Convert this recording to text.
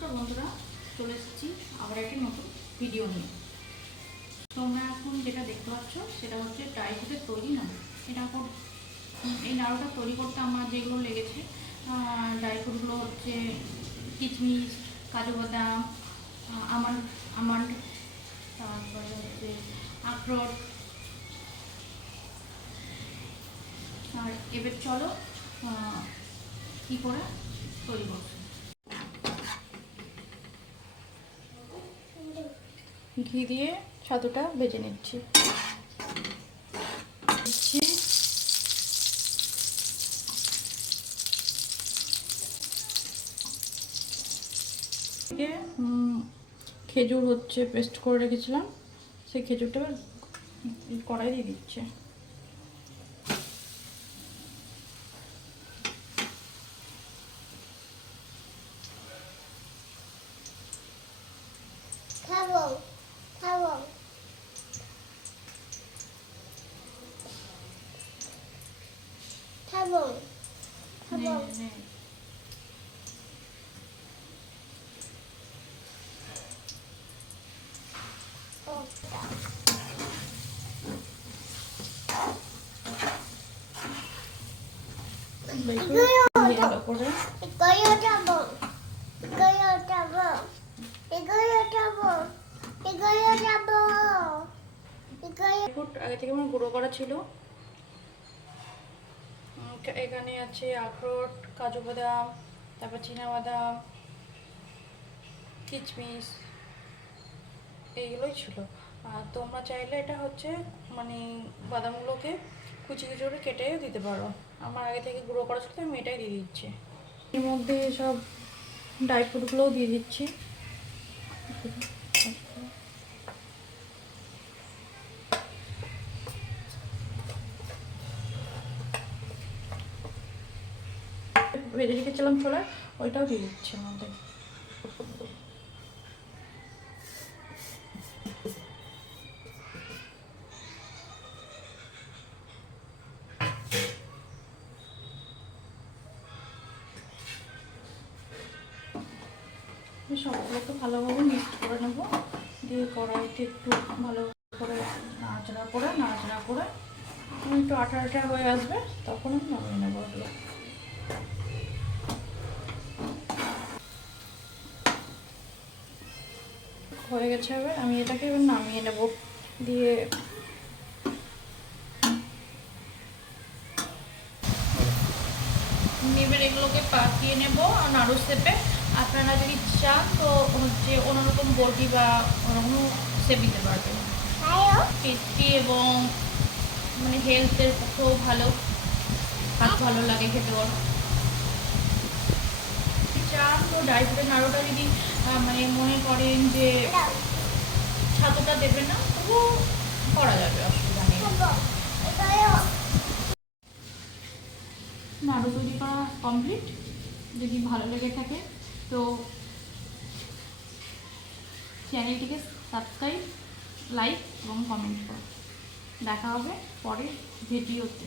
নমস্কার বন্ধুরা, চলে এসেছি আবার একটি নতুন ভিডিও নিয়ে। তোমরা এখন যেটা দেখতে পাচ্ছ, সেটা হচ্ছে ফ্রুটের তৈরি নাড়ু। এটা এই নাড়ুটা তৈরি করতে আমার যেগুলো লেগেছে ড্রাই ফ্রুটগুলো হচ্ছে কিচমিচ, কাজু বাদাম আমার আমার তারপরে হচ্ছে আখরোট। আর এবার চলো কি করে তৈরি করছ। ঘি দিয়ে ছাতুটা ভেজে নিচ্ছি। খেজুর হচ্ছে পেস্ট করে রেখেছিলাম। সেই খেজুরটা কড়াই দিয়ে দিচ্ছে। খাব। খাব খাব খাব নে, নে। দেখো, ভালো করে এগোয় যাব এগোয় যাব এগোয় যাব এগোয় যাব এগোয় ফুট আগে থেকে আমার গুঁড়ো করা ছিল। এখানে আছে আখরোট, কাজু বাদাম, তারপর বাদাম, কিচমিচ, এইগুলোই ছিল। আর তোমরা চাইলে এটা হচ্ছে মানে বাদামগুলোকে কুচি কুচি করে কেটেও দিতে পারো। আমার আগে থেকে গুঁড়ো করা ছিল আমি এটাই দিয়ে দিচ্ছি। এর মধ্যে সব ড্রাই ফ্রুটগুলোও দিয়ে দিচ্ছি। ভেজে রেখেছিলাম ছোলা ওইটাও দিয়ে দিচ্ছি আমাদের সবগুলোকে ভালোভাবে মিক্সড করে নেব। দিয়ে কড়াইতে একটু ভালো করে নাড়াচাড়া করে নাড়াচাড়া করে, একটু আঠা আঠা হয়ে আসবে, তখন আমি নেব ওগুলো। হয়ে গেছে এবার আমি এটাকে এবার নামিয়ে নেব। দিয়ে এবার এগুলোকে পাকিয়ে নেব নাড়ু শেপে আপনারা যদি চান তো হচ্ছে অন্যরকম বটি বা অন্য শেপ দিতে পারবেন। টেস্টি এবং মানে হেলথের পক্ষেও ভালো। হাত ভালো লাগে খেতে ওর চান তো ড্রাই ফ্রুটের নাড়ুটা যদি মানে মনে করেন যে ছাতুটা দেবেন না তবুও করা যাবে অসুবিধা নেই। নাড়ু তৈরি করা কমপ্লিট যদি ভালো লেগে থাকে, তো চ্যানেলটিকে সাবস্ক্রাইব লাইক এবং কমেন্ট করো। দেখা হবে পরের ভিডিওতে